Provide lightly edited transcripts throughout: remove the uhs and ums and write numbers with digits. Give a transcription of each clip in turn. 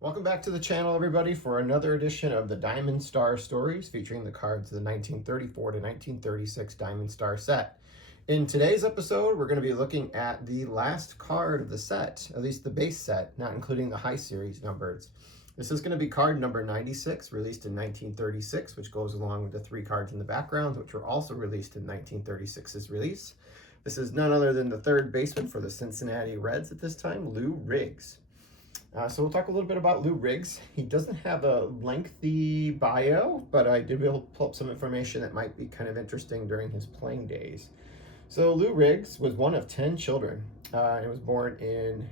Welcome back to the channel, everybody, for another edition of the Diamond Star Stories featuring the cards of the 1934 to 1936 Diamond Star set. In today's episode, we're going to be looking at the last card of the set, at least the base set, not including the high series numbers. This is going to be card number 96, released in 1936, which goes along with the three cards in the background, which were also released in 1936's release. This is none other than the third baseman for the Cincinnati Reds at this time, Lou Riggs. So we'll talk a little bit about Lou Riggs. He doesn't have a lengthy bio, but I did be able to pull up some information that might be kind of interesting during his playing days. So Lou Riggs was one of 10 children. He was born in,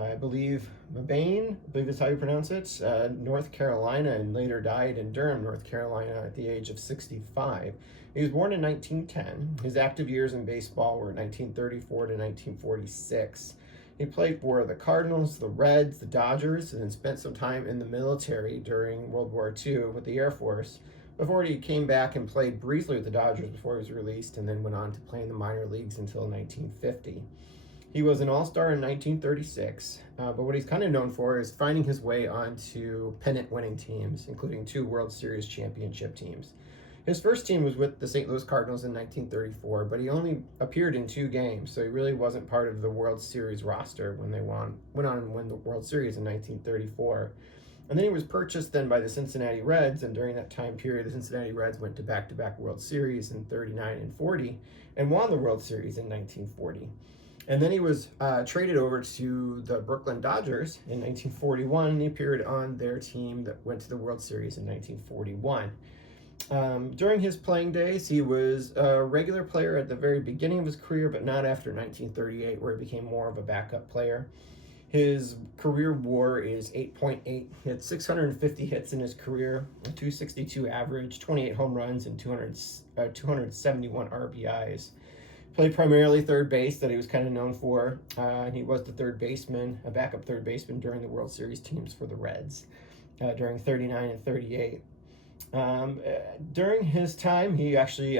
I believe, Mabane, I believe that's how you pronounce it, North Carolina, and later died in Durham, North Carolina at the age of 65. He was born in 1910. His active years in baseball were 1934 to 1946. He played for the Cardinals, the Reds, the Dodgers, and then spent some time in the military during World War II with the Air Force before he came back and played briefly with the Dodgers before he was released, and then went on to play in the minor leagues until 1950. He was an all-star in 1936, but what he's kind of known for is finding his way onto pennant-winning teams, including 2 World Series championship teams. His first team was with the St. Louis Cardinals in 1934, but he only appeared in 2 games, so he really wasn't part of the World Series roster when they went on and won the World Series in 1934. And then he was purchased then by the Cincinnati Reds, and during that time period, the Cincinnati Reds went to back-to-back World Series in 39 and 40, and won the World Series in 1940. And then he was traded over to the Brooklyn Dodgers in 1941, and he appeared on their team that went to the World Series in 1941. During his playing days, he was a regular player at the very beginning of his career, but not after 1938, where he became more of a backup player. His career WAR is 8.8. He had 650 hits in his career, a 262 average, 28 home runs, and 271 RBIs. Played primarily third base, that he was kind of known for, and he was the third baseman, a backup third baseman during the World Series teams for the Reds during 39 and 38. During his time, he actually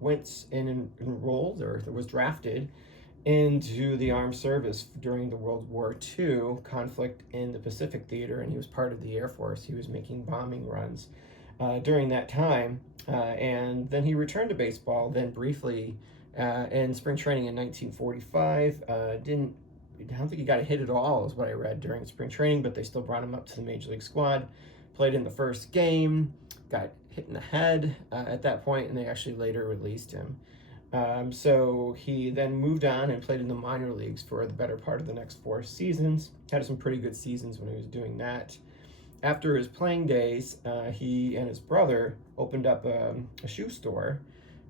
went and enrolled, or was drafted, into the armed service during the World War II conflict in the Pacific Theater, and he was part of the Air Force. He was making bombing runs during that time, and then he returned to baseball, then briefly in spring training in 1945. I don't think he got a hit at all, is what I read, during spring training, but they still brought him up to the Major League squad. Played in the first game, got hit in the head at that point, and they actually later released him. So he then moved on and played in the minor leagues for the better part of the next 4 seasons. Had some pretty good seasons when he was doing that. After his playing days, he and his brother opened up a shoe store,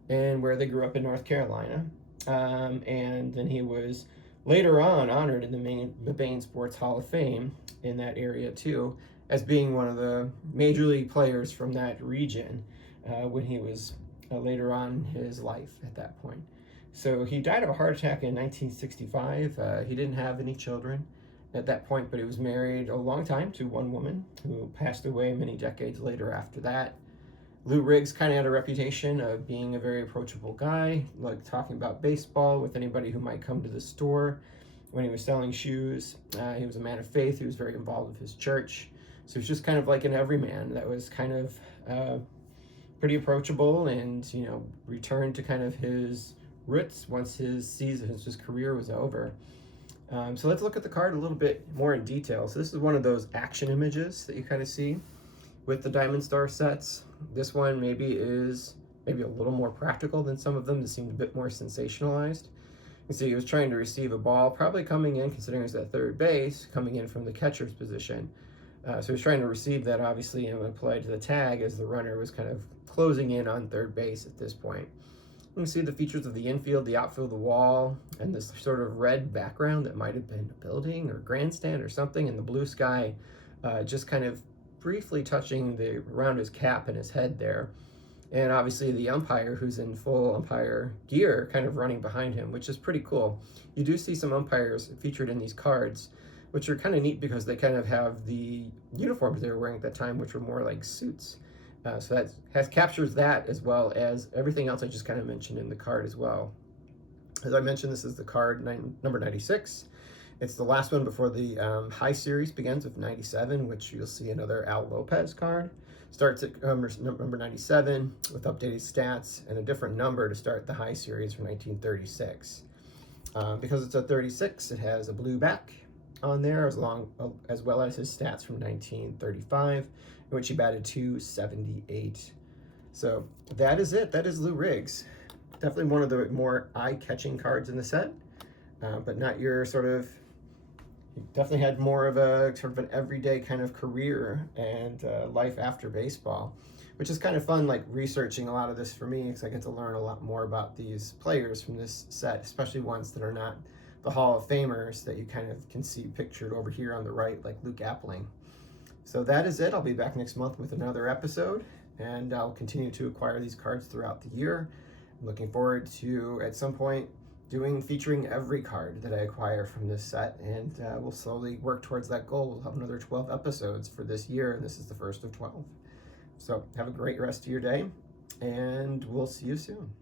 and where they grew up in North Carolina. And then he was later on honored in the Bain Sports Hall of Fame in that area too, as being one of the major league players from that region when he was later on in his life at that point. So he died of a heart attack in 1965. He didn't have any children at that point, but he was married a long time to one woman who passed away many decades later after that. Lou Riggs kind of had a reputation of being a very approachable guy, like talking about baseball with anybody who might come to the store when he was selling shoes. He was a man of faith. He was very involved with his church. So he was just kind of like an everyman that was kind of pretty approachable, and, returned to kind of his roots once his career was over. So let's look at the card a little bit more in detail. So this is one of those action images that you kind of see with the Diamond Star sets. This one maybe is a little more practical than some of them that seemed a bit more sensationalized. You can see he was trying to receive a ball, probably coming in, considering he was at third base, coming in from the catcher's position. So he was trying to receive that, obviously, and applied to the tag as the runner was kind of closing in on third base at this point. You can see the features of the infield, the outfield, the wall, and this sort of red background that might have been a building or grandstand or something, and the blue sky just kind of briefly touching around his cap and his head there. And obviously the umpire, who's in full umpire gear, kind of running behind him, which is pretty cool. You do see some umpires featured in these cards, which are kind of neat because they kind of have the uniforms they were wearing at that time, which were more like suits. So that captures that, as well as everything else I just kind of mentioned in the card as well. As I mentioned, this is the card number 96. It's the last one before the high series begins with 97, which you'll see another Al Lopez card. Starts at number 97 with updated stats and a different number to start the high series from 1936. Because it's a 36, it has a blue back on there as well as his stats from 1935, in which he batted .278. So that is it. That is Lou Riggs. Definitely one of the more eye-catching cards in the set, but not your sort of. He definitely had more of a sort of an everyday kind of career and life after baseball, which is kind of fun, like researching a lot of this for me, because I get to learn a lot more about these players from this set, especially ones that are not the Hall of Famers that you kind of can see pictured over here on the right, like Luke Appling. So that is it. I'll be back next month with another episode, and I'll continue to acquire these cards throughout the year. I'm looking forward to, at some point, featuring every card that I acquire from this set, and we'll slowly work towards that goal. We'll have another 12 episodes for this year, and this is the first of 12. So have a great rest of your day, and we'll see you soon.